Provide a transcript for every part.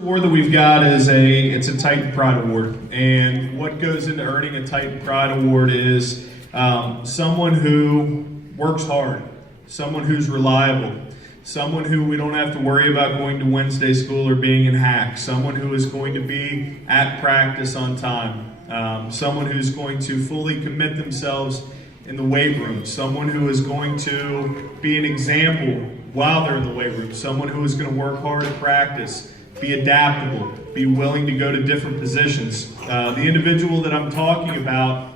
Award that we've got is it's a Titan Pride Award, and what goes into earning a Titan Pride Award is someone who works hard, someone who's reliable, someone who we don't have to worry about going to Wednesday school or being in hack, someone who is going to be at practice on time, someone who's going to fully commit themselves in the weight room, someone who is going to be an example while they're in the weight room, someone who is going to work hard at practice, be adaptable, be willing to go to different positions. The individual that I'm talking about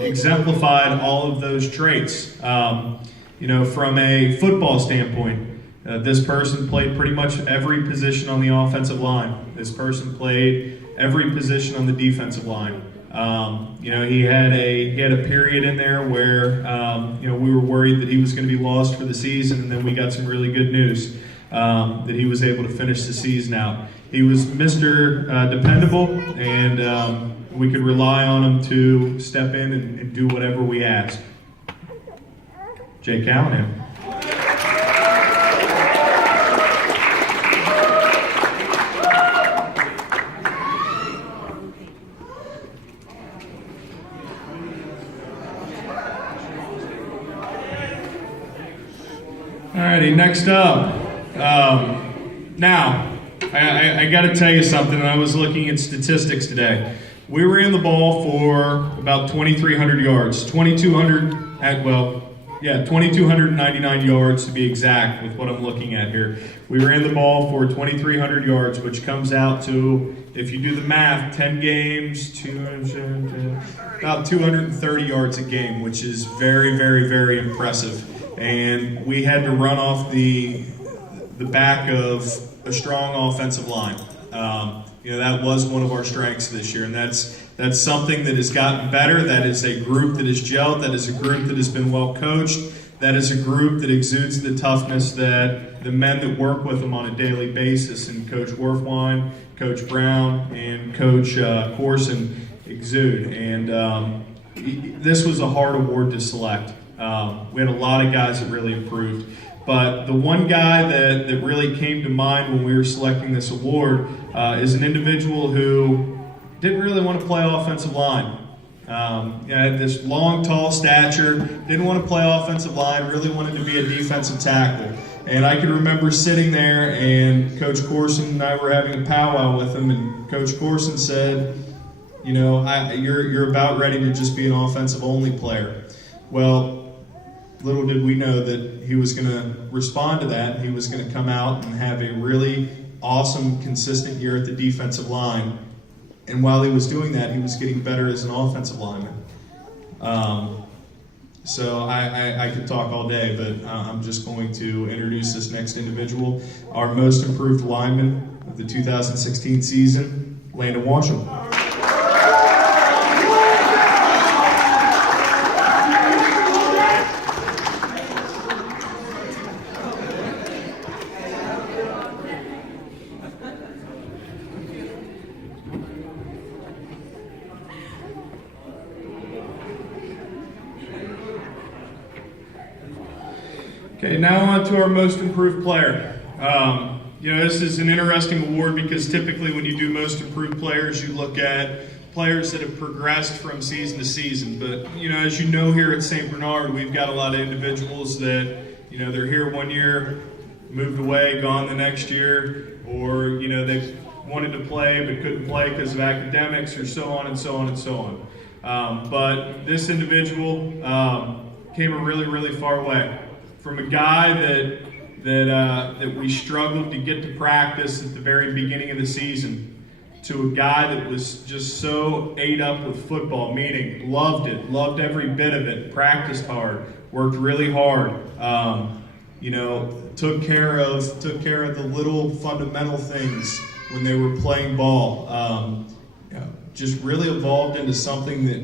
exemplified all of those traits. From a football standpoint, this person played pretty much every position on the offensive line. This person played every position on the defensive line. He had a period in there where we were worried that he was going to be lost for the season, and then we got some really good news that he was able to finish the season out. He was Mr. Dependable, and we could rely on him to step in and do whatever we asked. Jay Callahan. Alrighty, next up. Now, I got to tell you something. I was looking at statistics today. We ran the ball for about 2,300 yards, 2,299 yards to be exact with what I'm looking at here. We ran the ball for 2,300 yards, which comes out to, if you do the math, 10 games, about 230 yards a game, which is very, very, very impressive. And we had to run off the back of a strong offensive line. That was one of our strengths this year, and that's something that has gotten better. That is a group that has gelled. That is a group that has been well coached. That is a group that exudes the toughness that the men that work with them on a daily basis, and Coach Werfwine, Coach Brown, and Coach Corson exude. And this was a hard award to select. We had a lot of guys that really improved. But the one guy that really came to mind when we were selecting this award is an individual who didn't really want to play offensive line. Had this long, tall stature, didn't want to play offensive line, really wanted to be a defensive tackle. And I can remember sitting there, and Coach Corson and I were having a powwow with him, and Coach Corson said, you're about ready to just be an offensive-only player. Well, little did we know that he was going to respond to that. He was going to come out and have a really awesome, consistent year at the defensive line. And while he was doing that, he was getting better as an offensive lineman. So I could talk all day, but I'm just going to introduce this next individual, our most improved lineman of the 2016 season, Landon Washam. Okay, now on to our most improved player. This is an interesting award because typically when you do most improved players, you look at players that have progressed from season to season. But, as you know, here at St. Bernard, we've got a lot of individuals that, they're here one year, moved away, gone the next year, or, they wanted to play but couldn't play because of academics, or so on and so on and so on. But this individual came a really, really far way. From a guy that we struggled to get to practice at the very beginning of the season, to a guy that was just so ate up with football, meaning loved it, loved every bit of it, practiced hard, worked really hard, took care of the little fundamental things when they were playing ball. Just really evolved into something that,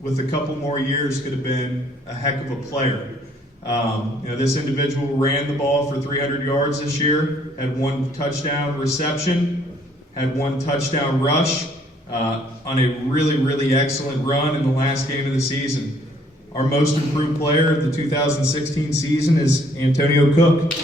with a couple more years, could have been a heck of a player. This individual ran the ball for 300 yards this year, had one touchdown reception, had one touchdown rush on a really, really excellent run in the last game of the season. Our most improved player of the 2016 season is Antonio Cook.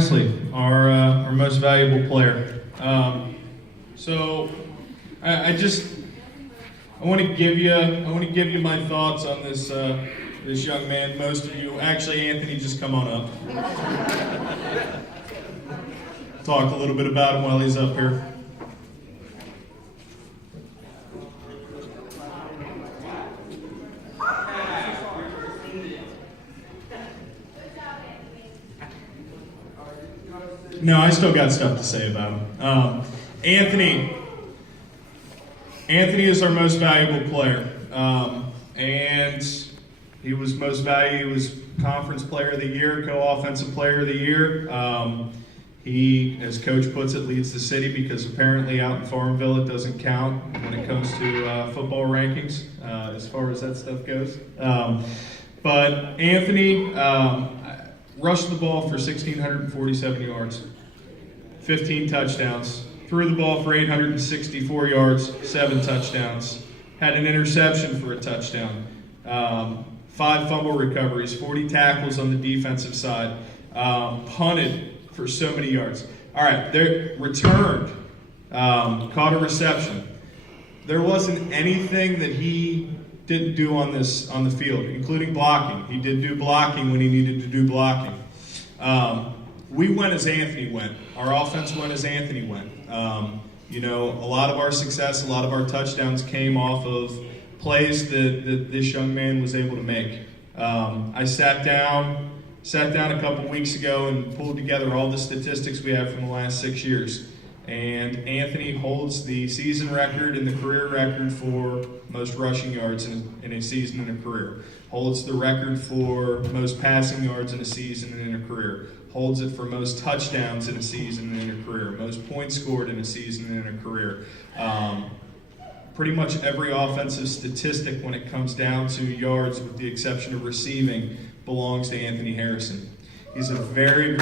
lastly, our most valuable player. So I want to give you my thoughts on this young man. Most of you, actually, Anthony, just come on up. Talk a little bit about him while he's up here. No, I still got stuff to say about him. Anthony is our most valuable player, and he was most valuable. He was Conference Player of the Year, Co-Offensive Player of the Year. He, as Coach puts it, leads the city because apparently out in Farmville it doesn't count when it comes to football rankings as far as that stuff goes. But Anthony rushed the ball for 1,647 yards, 15 touchdowns, threw the ball for 864 yards, 7 touchdowns, had an interception for a touchdown, 5 fumble recoveries, 40 tackles on the defensive side, punted for so many yards. All right, they returned, caught a reception. There wasn't anything that he didn't do on the field, including blocking. He did do blocking when he needed to do blocking. We went as Anthony went. Our offense went as Anthony went. A lot of our success, a lot of our touchdowns came off of plays that this young man was able to make. I sat down a couple weeks ago and pulled together all the statistics we have from the last 6 years. And Anthony holds the season record and the career record for most rushing yards in a season and a career. Holds the record for most passing yards in a season and in a career. Holds it for most touchdowns in a season and in a career. Most points scored in a season and in a career. Pretty much every offensive statistic when it comes down to yards, with the exception of receiving, belongs to Anthony Harrison. He's a very...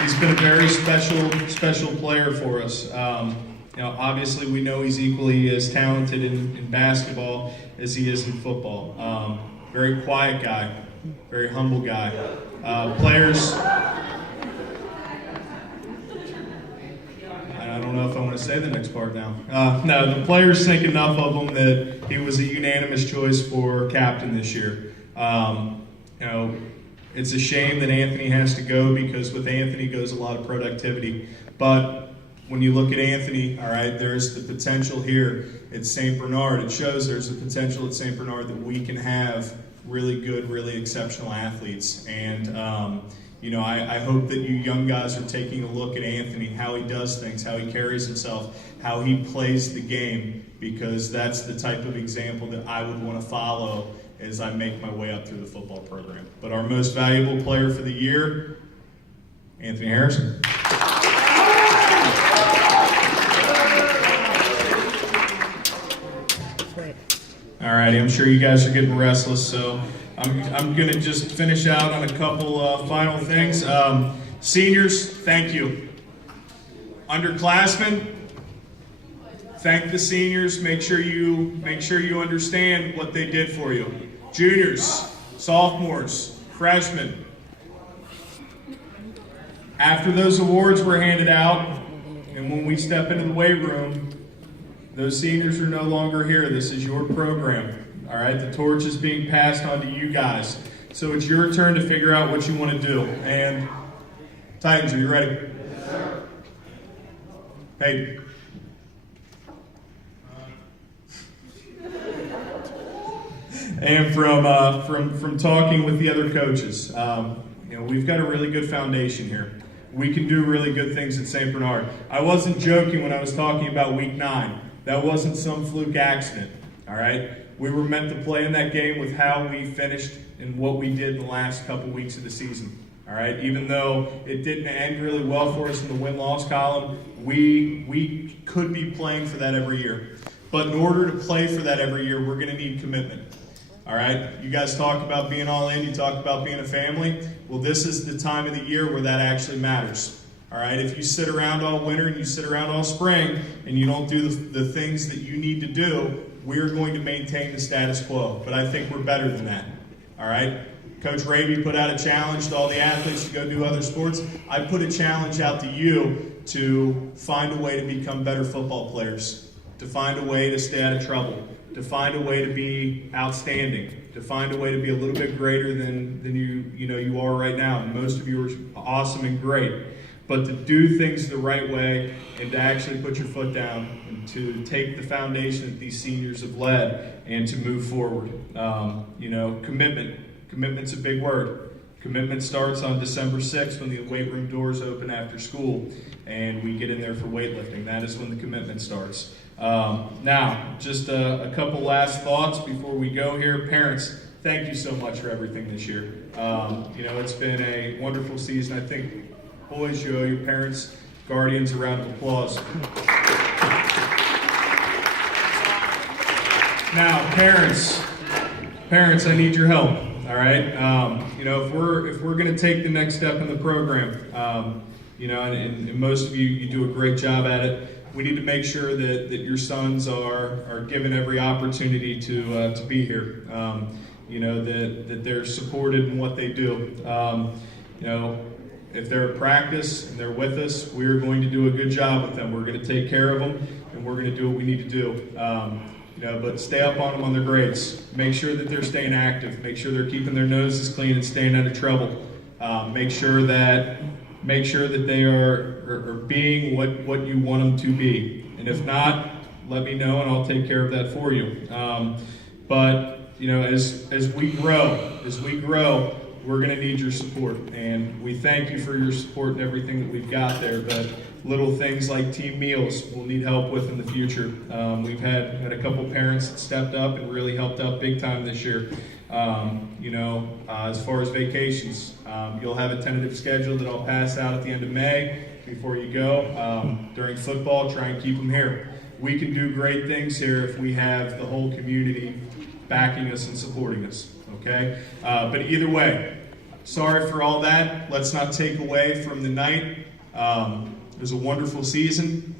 He's been a very special player for us. Obviously, we know he's equally as talented in basketball as he is in football. Very quiet guy, very humble guy. Players, I don't know if I want to say the next part now. No, the players think enough of him that he was a unanimous choice for captain this year. It's a shame that Anthony has to go because with Anthony goes a lot of productivity. But when you look at Anthony, all right, there's the potential here at St. Bernard. It shows there's a potential at St. Bernard that we can have really good, really exceptional athletes. And, I hope that you young guys are taking a look at Anthony, how he does things, how he carries himself, how he plays the game, because that's the type of example that I would want to follow as I make my way up through the football program. But our most valuable player for the year, Anthony Harrison. All righty, I'm sure you guys are getting restless, so I'm going to just finish out on a couple final things. Seniors, thank you. Underclassmen, thank the seniors. Make sure you understand what they did for you. Juniors, sophomores, freshmen. After those awards were handed out, and when we step into the weight room, those seniors are no longer here. This is your program. All right, the torch is being passed on to you guys. So it's your turn to figure out what you want to do. And Titans, are you ready? Yes, sir. Hey. And from talking with the other coaches, we've got a really good foundation here. We can do really good things at St. Bernard. I wasn't joking when I was talking about week 9. That wasn't some fluke accident, all right? We were meant to play in that game with how we finished and what we did the last couple weeks of the season, all right? Even though it didn't end really well for us in the win-loss column, we could be playing for that every year. But in order to play for that every year, we're going to need commitment. All right, you guys talk about being all in, you talk about being a family. Well, this is the time of the year where that actually matters. All right, if you sit around all winter and you sit around all spring and you don't do the things that you need to do, we're going to maintain the status quo. But I think we're better than that. all right? Coach Raby put out a challenge to all the athletes to go do other sports. I put a challenge out to you to find a way to become better football players, to find a way to stay out of trouble, to find a way to be outstanding, to find a way to be a little bit greater than you are right now. And most of you are awesome and great. But to do things the right way and to actually put your foot down and to take the foundation that these seniors have led and to move forward. Commitment. Commitment's a big word. Commitment starts on December 6th when the weight room doors open after school and we get in there for weightlifting. That is when the commitment starts. Now, just a couple last thoughts before we go here. Parents, thank you so much for everything this year. It's been a wonderful season. I think, boys, you owe your parents, guardians, a round of applause. Now, parents, I need your help. All right. If we're going to take the next step in the program, and most of you do a great job at it. We need to make sure that your sons are given every opportunity to be here. That they're supported in what they do. If they're at practice and they're with us, we're going to do a good job with them. We're going to take care of them, and we're going to do what we need to do. But stay up on them on their grades. Make sure that they're staying active. Make sure they're keeping their noses clean and staying out of trouble. Make sure that they are being what you want them to be. And if not, let me know and I'll take care of that for you. As we grow, we're going to need your support. And we thank you for your support and everything that we've got there. But little things like team meals we'll need help with in the future. We've had a couple parents that stepped up and really helped out big time this year. As far as vacations, you'll have a tentative schedule that I'll pass out at the end of May before you go. During football, try and keep them here. We can do great things here if we have the whole community backing us and supporting us, okay? But either way, sorry for all that. Let's not take away from the night. It was a wonderful season.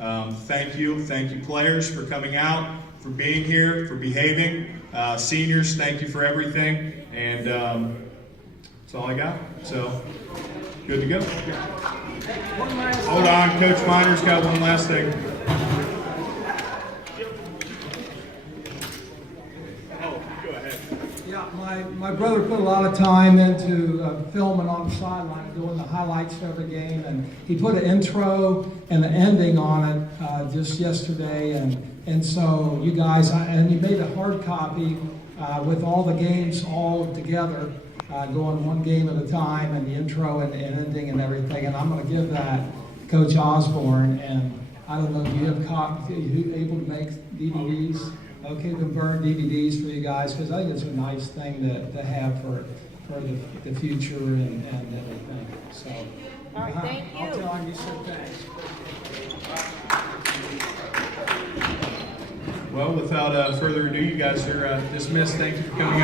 Thank you players for coming out, for being here, for behaving. Seniors, thank you for everything. And that's all I got. So, good to go. Hold on, Coach Miner's got one last thing. Yeah, my brother put a lot of time into filming on the sideline, doing the highlights of every game, and he put an intro and an ending on it just yesterday, and so you guys, and he made a hard copy with all the games all together, going one game at a time, and the intro and ending and everything, and I'm going to give that to Coach Osborne, and I don't know, do you have copies, are you able to make DVDs? Okay, to burn DVDs for you guys, because I think it's a nice thing to have for the future and everything. So, all right, thank you. I'll tell him you said thanks. Well, without further ado, you guys are dismissed. Thank you for coming out.